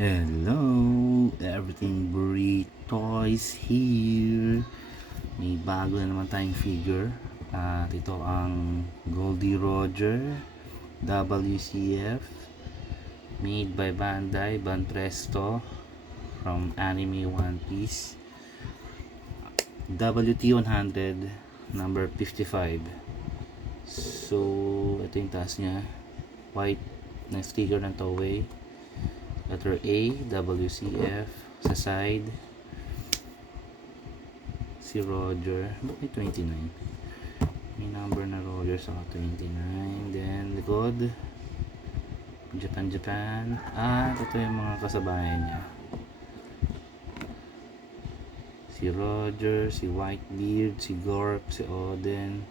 Hello, everything Toys here. May bago na naman tayong figure. At ito ang Goldie Roger WCF, made by Bandai Banpresto from anime One Piece, WT100 number 55. So ito yung taas niya, white na sticker ng Toei. Letter A, WCF. Sa side, si Roger. Bakit 29? May number na Roger sa 29. Then, likod, Japan. Ito yung mga kasabayan niya. Si Roger, si Whitebeard, si Gorp, si Oden.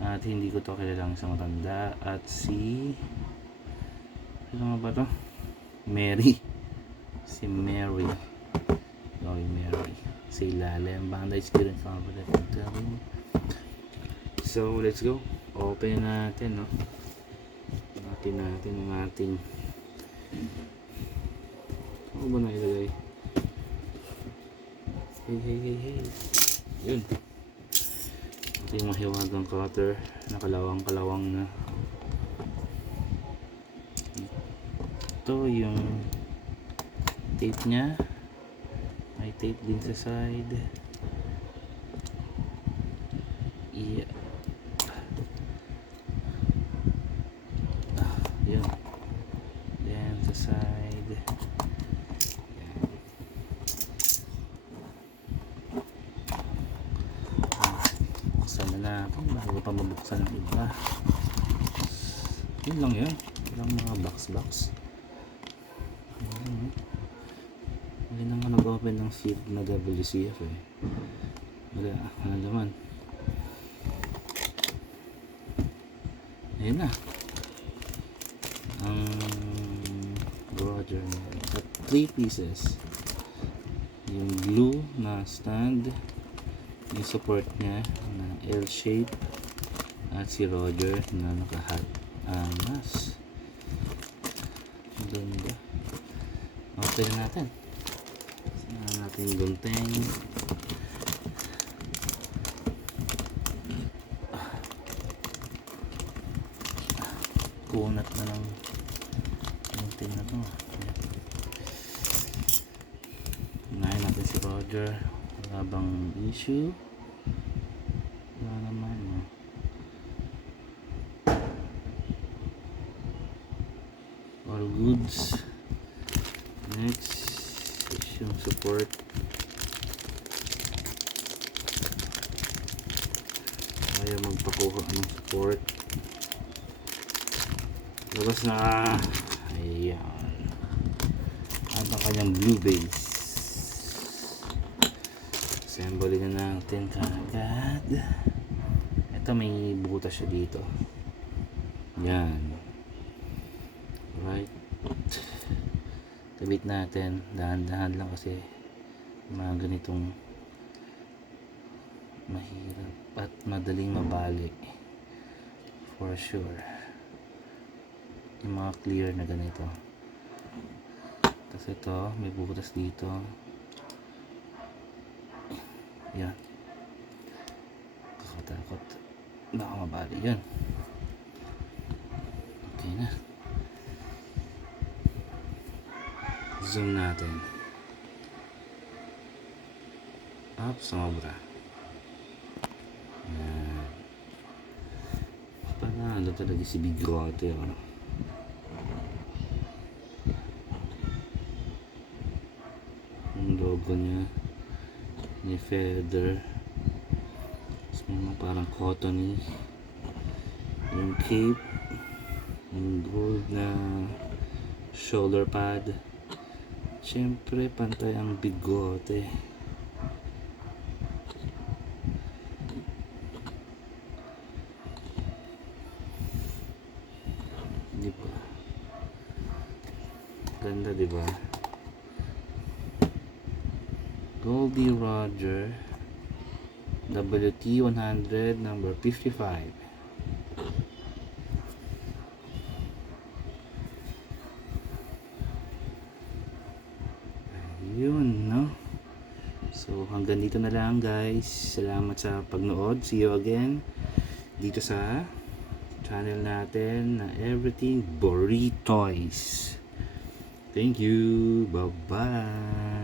At hindi ko to kilalang isang matanda. At si... ano nga ba to? Mary. Si Mary. Sa ilalim. Bandai Experience Favorite. So, let's go. Open natin, no? Natin ang ating... ano ba na ilagay? Hey. Yun. Ito yung mahiwagang cutter. Nakalawang-kalawang na. Ito yung tape nya. May tape din sa side. Yeah. Yun. Then sa side. Yan. Buksan na natin bago pa mabuksan ang iba. Yun lang yun. Walang mga box. Hindi naman nag-open ng seed na WCF eh. Wala, ano naman. Ayun na. Ang Roger at 3 pieces. Yung blue na stand, yung support niya na L shape, at si Roger na naka-hat mask. Ang ganda. Open na natin. Saan natin yung gunteng. Kunat na lang gunteng na to. Unahin natin si Roger. Wala bang issue? Wala naman, no? All goods. Next is yung support. Kaya magpakuha ng support. Labas na. Ayan. At ang kanyang blue base. Assembly na natin kagad. Ito may butas siya dito. Yan. Right. Tabit natin. Dahan-dahan lang kasi mga ganitong mahirap at madaling mabali. For sure. Yung mga clear na ganito. Tapos ito, may butas dito. Yan. Kakatakot. Baka mabali yan. Okay na. Zoom natin. Up, sobra. Yan. Panalo talaga si Bigote, ano? Yung logo niya. May feather. Tapos may mga parang cottony. Yung cape. Yung gold na shoulder pad. Siyempre, pantay ang bigote. Diba? Ganda, diba? Goldie Roger WT100 number 55. yun, no? So, hanggang dito na lang guys. Salamat sa pagnood. See you again dito sa channel natin na Everything Burritos. Thank you. Bye-bye.